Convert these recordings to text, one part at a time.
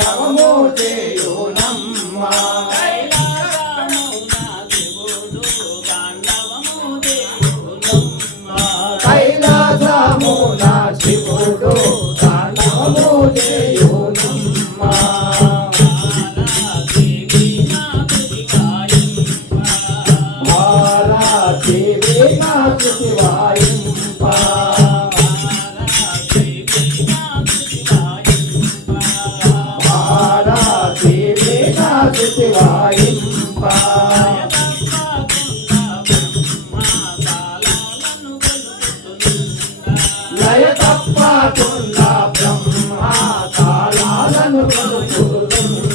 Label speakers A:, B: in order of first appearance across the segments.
A: NaMo Dev
B: Oh,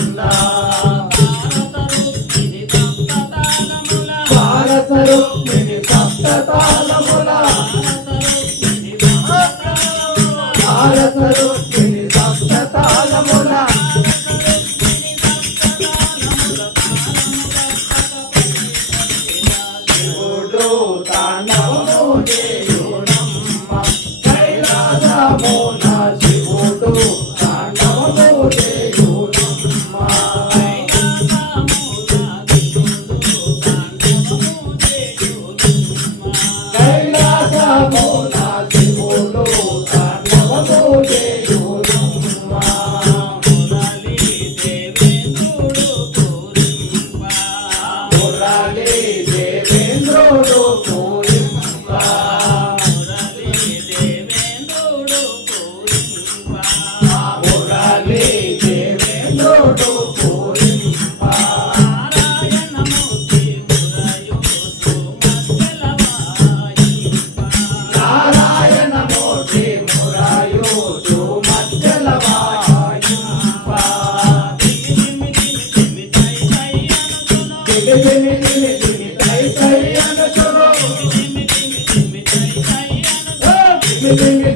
B: Thank you.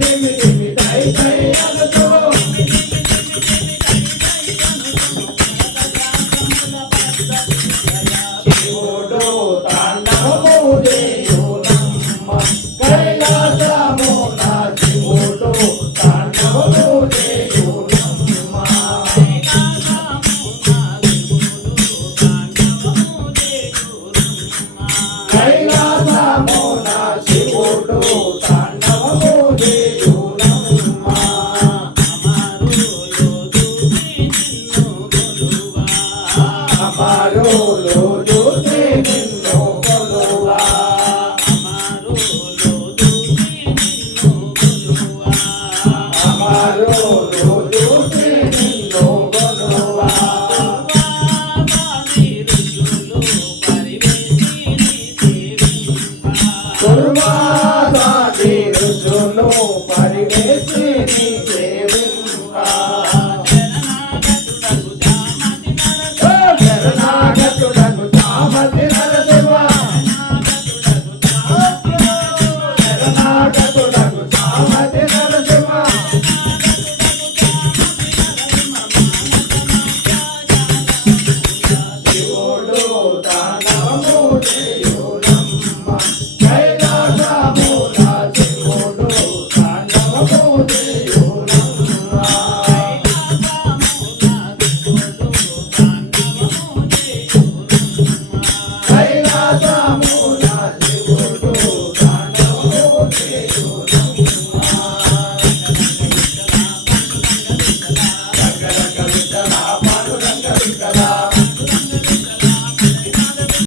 A: Hare Krishna